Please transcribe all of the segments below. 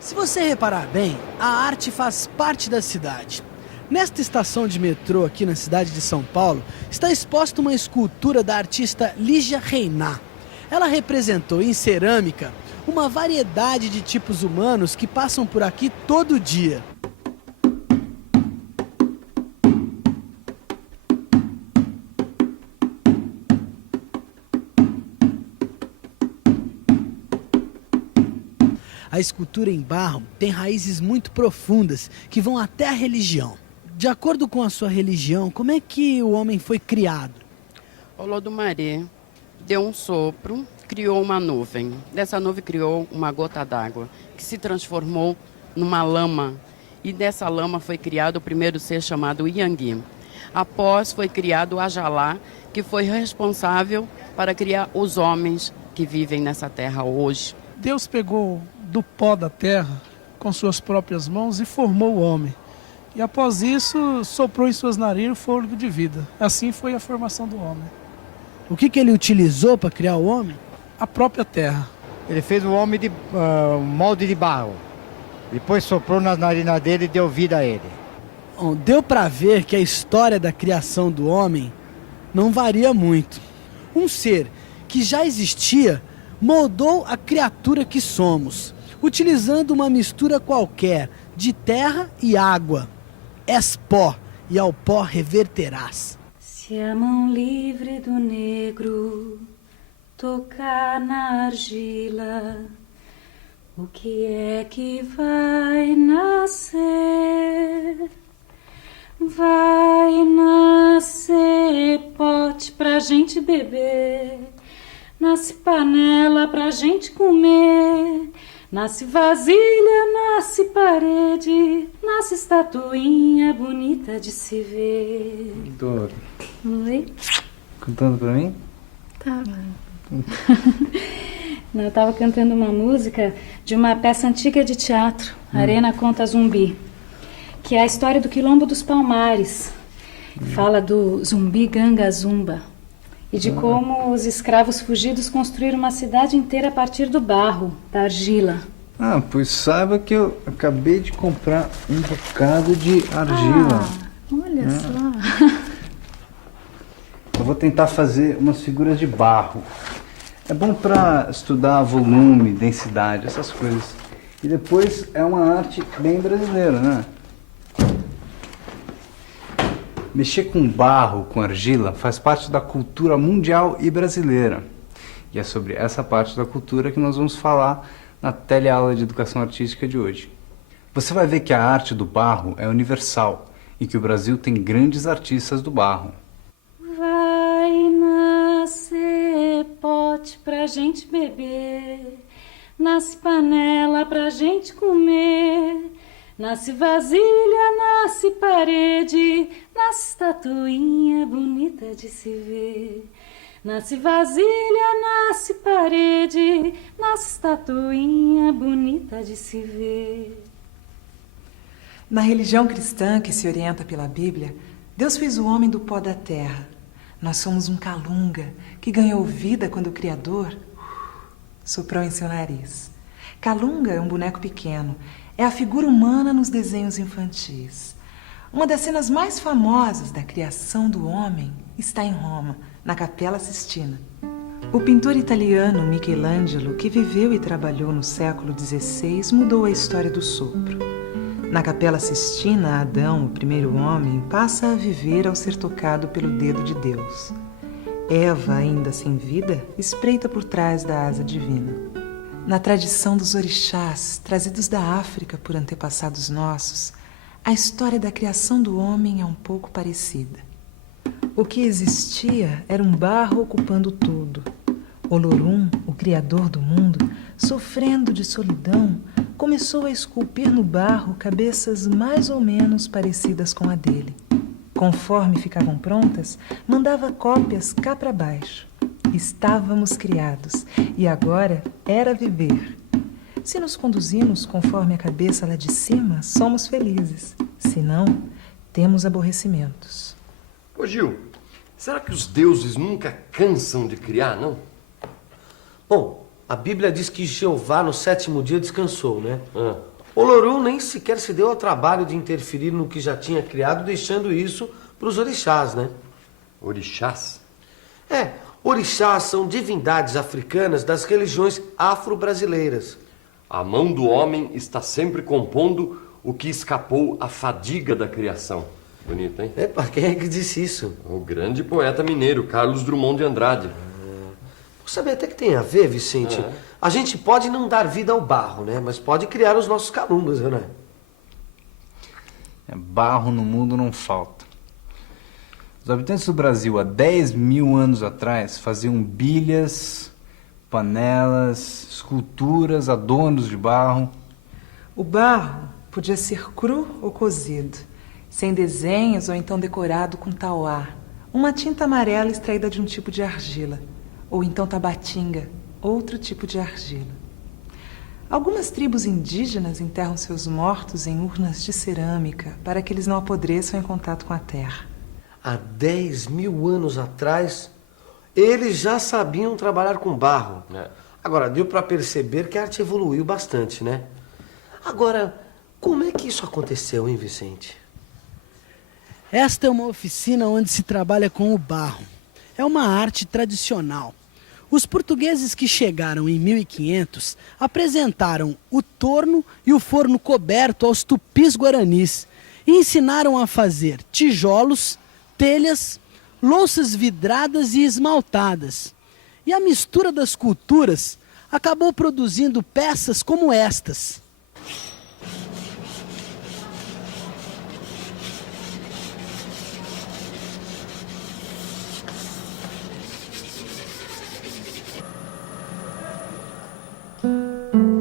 Se você reparar bem, a arte faz parte da cidade. Nesta estação de metrô aqui na cidade de São Paulo, está exposta uma escultura da artista Lígia Reinach. Ela representou em cerâmica uma variedade de tipos humanos que passam por aqui todo dia. A escultura em barro tem raízes muito profundas que vão até a religião. De acordo com a sua religião, como é que o homem foi criado? Olodumaré deu um sopro, criou uma nuvem. Dessa nuvem criou uma gota d'água, que se transformou numa lama. E dessa lama foi criado o primeiro ser chamado Yangui. Após foi criado Ajalá, que foi responsável para criar os homens que vivem nessa terra hoje. Deus pegou do pó da terra com suas próprias mãos e formou o homem. E após isso, soprou em suas narinas o fôlego de vida. Assim foi a formação do homem. O que ele utilizou para criar o homem? A própria terra. Ele fez o homem de molde de barro. Depois soprou nas narinas dele e deu vida a ele. Bom, deu para ver que a história da criação do homem não varia muito. Um ser que já existia moldou a criatura que somos, utilizando uma mistura qualquer de terra e água. És pó, e ao pó reverterás. Se a mão livre do negro tocar na argila, o que é que vai nascer? Vai nascer pote pra gente beber, nasce panela pra gente comer, nasce vasilha, nasce parede, nasce estatuinha bonita de se ver. Doro, Oi? cantando pra mim? Tava. Não, eu tava cantando uma música de uma peça antiga de teatro, Arena Conta Zumbi, que é a história do Quilombo dos Palmares. Fala do zumbi ganga zumba e de como os escravos fugidos construíram uma cidade inteira a partir do barro, da argila. Ah, pois saiba que eu acabei de comprar um bocado de argila. Olha só. Eu vou tentar fazer umas figuras de barro. É bom para estudar volume, densidade, essas coisas. E depois é uma arte bem brasileira, né? Mexer com barro, com argila, faz parte da cultura mundial e brasileira. E é sobre essa parte da cultura que nós vamos falar na teleaula de educação artística de hoje. Você vai ver que a arte do barro é universal e que o Brasil tem grandes artistas do barro. Vai nascer pote pra gente beber, nasce panela pra gente comer, nasce vasilha, nasce parede, nasce estatuinha bonita de se ver. Nasce vasilha, nasce parede, nasce estatuinha bonita de se ver. Na religião cristã que se orienta pela Bíblia, Deus fez o homem do pó da terra. Nós somos um calunga que ganhou vida quando o Criador soprou em seu nariz. Calunga é um boneco pequeno, é a figura humana nos desenhos infantis. Uma das cenas mais famosas da criação do homem está em Roma, na Capela Sistina. O pintor italiano Michelangelo, que viveu e trabalhou no século XVI, mudou a história do sopro. Na Capela Sistina, Adão, o primeiro homem, passa a viver ao ser tocado pelo dedo de Deus. Eva, ainda sem vida, espreita por trás da asa divina. Na tradição dos orixás, trazidos da África por antepassados nossos, a história da criação do homem é um pouco parecida. O que existia era um barro ocupando tudo. Olorum, o criador do mundo, sofrendo de solidão, começou a esculpir no barro cabeças mais ou menos parecidas com a dele. Conforme ficavam prontas, mandava cópias cá para baixo. Estávamos criados e agora era viver. Se nos conduzimos conforme a cabeça lá de cima, somos felizes. Se não, temos aborrecimentos. Ô Gil, será que os deuses nunca cansam de criar, não? Bom, a Bíblia diz que Jeová no sétimo dia descansou, né? Olorum nem sequer se deu ao trabalho de interferir no que já tinha criado, deixando isso para os orixás, né? Orixás? Orixás são divindades africanas das religiões afro-brasileiras. A mão do homem está sempre compondo o que escapou à fadiga da criação. Bonito, hein? Quem é que disse isso? O grande poeta mineiro, Carlos Drummond de Andrade. Sabe até que tem a ver, Vicente? A gente pode não dar vida ao barro, né? Mas pode criar os nossos calungas, né? Barro no mundo não falta. Os habitantes do Brasil, há 10 mil anos atrás, faziam bilhas, panelas, esculturas, adornos de barro. O barro podia ser cru ou cozido, sem desenhos ou então decorado com tauá, uma tinta amarela extraída de um tipo de argila, ou então tabatinga, outro tipo de argila. Algumas tribos indígenas enterram seus mortos em urnas de cerâmica para que eles não apodreçam em contato com a terra. Há 10 mil anos atrás, eles já sabiam trabalhar com barro. Agora, deu para perceber que a arte evoluiu bastante, né? Agora, como é que isso aconteceu, hein, Vicente? Esta é uma oficina onde se trabalha com o barro. É uma arte tradicional. Os portugueses que chegaram em 1500 apresentaram o torno e o forno coberto aos tupis guaranis e ensinaram a fazer tijolos, telhas, louças vidradas e esmaltadas. E a mistura das culturas acabou produzindo peças como estas.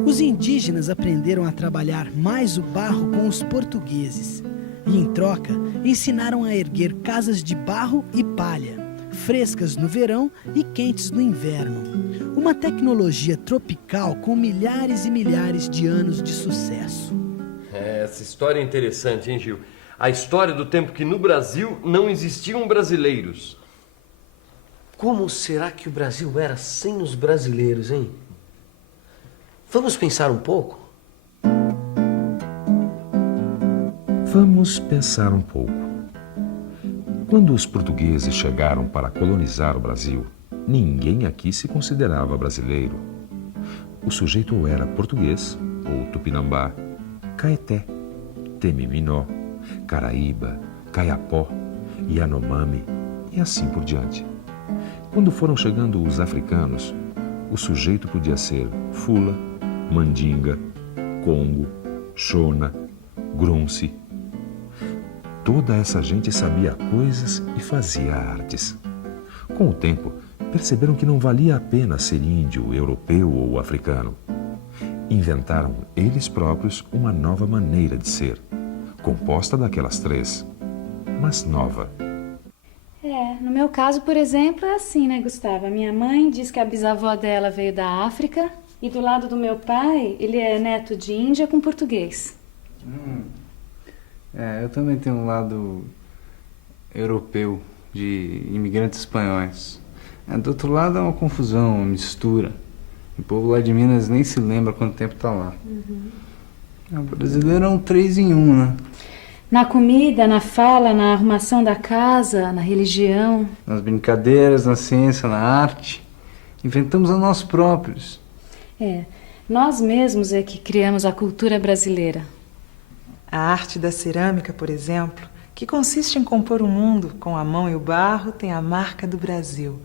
Os indígenas aprenderam a trabalhar mais o barro com os portugueses e, em troca, ensinaram a erguer casas de barro e palha, frescas no verão e quentes no inverno. Uma tecnologia tropical com milhares e milhares de anos de sucesso. Essa história é interessante, hein, Gil? A história do tempo que no Brasil não existiam brasileiros. Como será que o Brasil era sem os brasileiros, hein? Vamos pensar um pouco? Vamos pensar um pouco. Quando os portugueses chegaram para colonizar o Brasil, ninguém aqui se considerava brasileiro. O sujeito ou era português, ou tupinambá, caeté, temiminó, caraíba, caiapó, yanomami e assim por diante. Quando foram chegando os africanos, o sujeito podia ser fula, mandinga, congo, xona, grunce. Toda essa gente sabia coisas e fazia artes. Com o tempo, perceberam que não valia a pena ser índio, europeu ou africano. Inventaram eles próprios uma nova maneira de ser, composta daquelas três, mas nova. No meu caso, por exemplo, é assim, né, Gustavo? A minha mãe diz que a bisavó dela veio da África e do lado do meu pai, ele é neto de Índia com português. Eu também tenho um lado europeu, de imigrantes espanhóis. Do outro lado é uma confusão, uma mistura. O povo lá de Minas nem se lembra quanto tempo tá lá. O brasileiro é um 3 em 1, né? Na comida, na fala, na arrumação da casa, na religião. Nas brincadeiras, na ciência, na arte. Inventamos a nós próprios. Nós mesmos é que criamos a cultura brasileira. A arte da cerâmica, por exemplo, que consiste em compor o mundo com a mão e o barro, tem a marca do Brasil.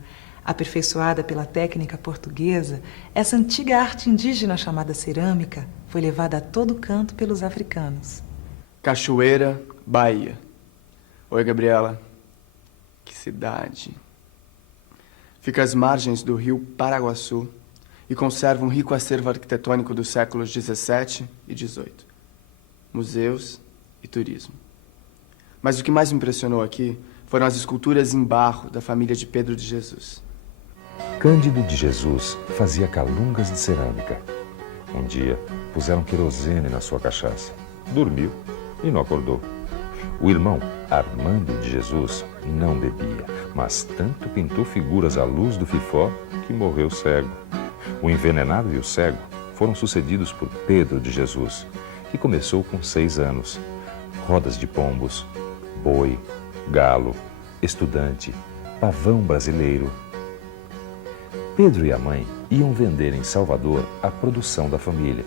Aperfeiçoada pela técnica portuguesa, essa antiga arte indígena chamada cerâmica foi levada a todo canto pelos africanos. Cachoeira, Bahia. Oi, Gabriela. Que cidade. Fica às margens do rio Paraguaçu e conserva um rico acervo arquitetônico dos séculos 17 e 18. Museus e turismo. Mas o que mais me impressionou aqui foram as esculturas em barro da família de Pedro de Jesus. Cândido de Jesus fazia calungas de cerâmica. Um dia, puseram querosene na sua cachaça. Dormiu e não acordou. O irmão, Armando de Jesus, não bebia, mas tanto pintou figuras à luz do fifó que morreu cego. O envenenado e o cego foram sucedidos por Pedro de Jesus, que começou com 6 anos. Rodas de pombos, boi, galo, estudante, pavão brasileiro. Pedro e a mãe iam vender em Salvador a produção da família.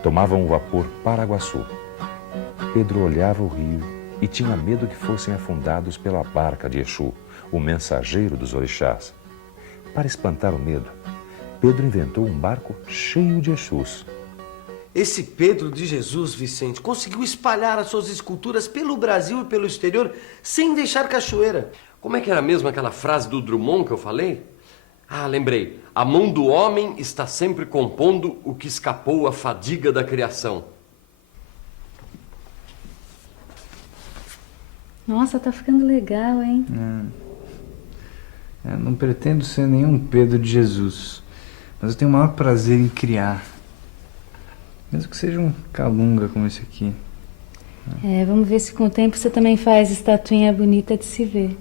Tomavam o vapor Paraguaçu. Pedro olhava o rio e tinha medo que fossem afundados pela barca de Exu, o mensageiro dos orixás. Para espantar o medo, Pedro inventou um barco cheio de Exus. Esse Pedro de Jesus, Vicente, conseguiu espalhar as suas esculturas pelo Brasil e pelo exterior sem deixar cachoeira. Como é que era mesmo aquela frase do Drummond que eu falei? Ah, lembrei. A mão do homem está sempre compondo o que escapou à fadiga da criação. Nossa, tá ficando legal, hein? Eu não pretendo ser nenhum Pedro de Jesus, mas eu tenho o maior prazer em criar. Mesmo que seja um calunga como esse aqui. Vamos ver se com o tempo você também faz estatuinha bonita de se ver.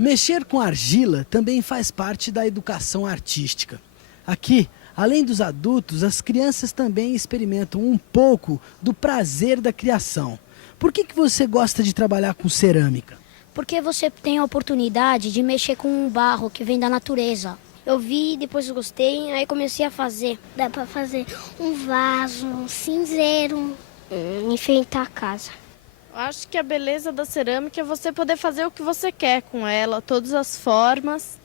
Mexer com argila também faz parte da educação artística. Aqui, além dos adultos, as crianças também experimentam um pouco do prazer da criação. Por que você gosta de trabalhar com cerâmica? Porque você tem a oportunidade de mexer com um barro que vem da natureza. Eu vi, depois eu gostei, aí comecei a fazer. Dá para fazer um vaso, um cinzeiro, enfeitar a casa. Acho que a beleza da cerâmica é você poder fazer o que você quer com ela, todas as formas.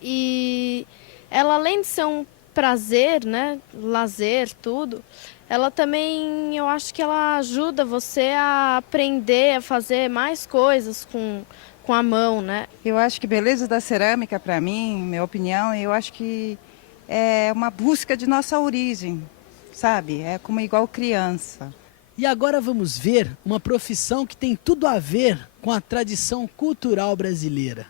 E ela, além de ser um prazer, né, lazer, tudo, ela também, eu acho que ela ajuda você a aprender a fazer mais coisas com a mão, né? Eu acho que a beleza da cerâmica, para mim, minha opinião, eu acho que é uma busca de nossa origem, sabe? É como igual criança. E agora vamos ver uma profissão que tem tudo a ver com a tradição cultural brasileira.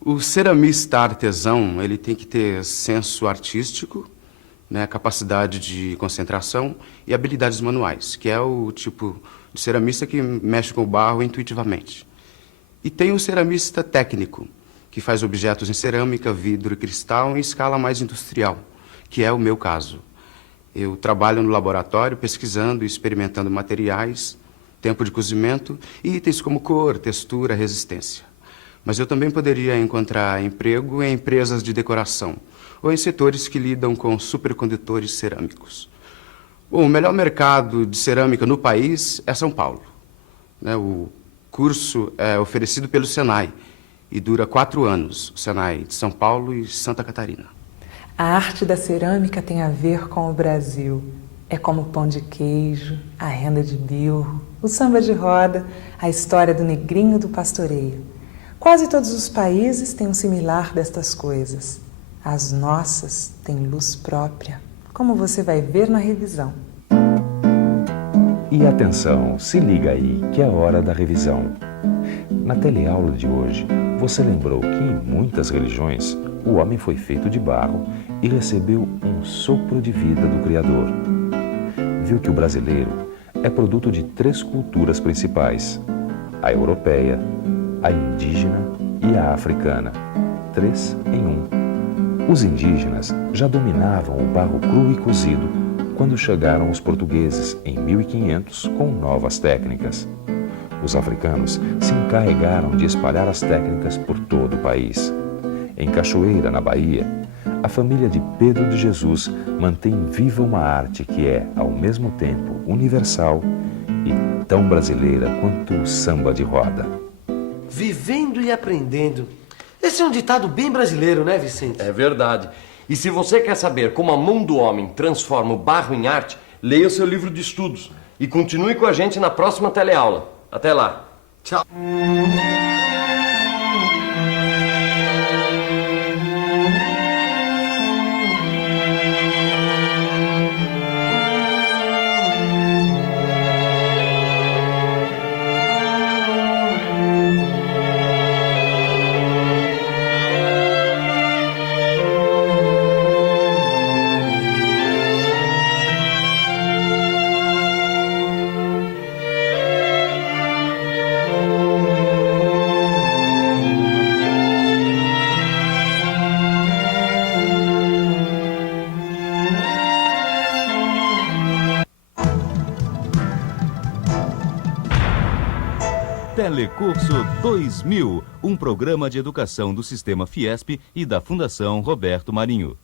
O ceramista artesão, ele tem que ter senso artístico, né, capacidade de concentração e habilidades manuais, que é o tipo de ceramista que mexe com o barro intuitivamente. E tem o ceramista técnico, que faz objetos em cerâmica, vidro e cristal em escala mais industrial, que é o meu caso. Eu trabalho no laboratório pesquisando e experimentando materiais, tempo de cozimento e itens como cor, textura, resistência. Mas eu também poderia encontrar emprego em empresas de decoração ou em setores que lidam com supercondutores cerâmicos. O melhor mercado de cerâmica no país é São Paulo. O curso é oferecido pelo Senai e dura 4 anos, o Senai de São Paulo e Santa Catarina. A arte da cerâmica tem a ver com o Brasil. É como o pão de queijo, a renda de bilro, o samba de roda, a história do negrinho do pastoreio. Quase todos os países têm um similar destas coisas. As nossas têm luz própria, como você vai ver na revisão. E atenção, se liga aí que é hora da revisão. Na teleaula de hoje, você lembrou que em muitas religiões o homem foi feito de barro e recebeu um sopro de vida do Criador. Viu que o brasileiro é produto de 3 culturas principais: a europeia, a indígena e a africana. 3 em 1. Os indígenas já dominavam o barro cru e cozido quando chegaram os portugueses em 1500 com novas técnicas. Os africanos se encarregaram de espalhar as técnicas por todo o país. Em Cachoeira, na Bahia, a família de Pedro de Jesus mantém viva uma arte que é, ao mesmo tempo, universal e tão brasileira quanto o samba de roda. Vivendo e aprendendo. Esse é um ditado bem brasileiro, né, Vicente? É verdade. E se você quer saber como a mão do homem transforma o barro em arte, leia o seu livro de estudos. E continue com a gente na próxima teleaula. Até lá. Tchau. Telecurso 2000, um programa de educação do Sistema Fiesp e da Fundação Roberto Marinho.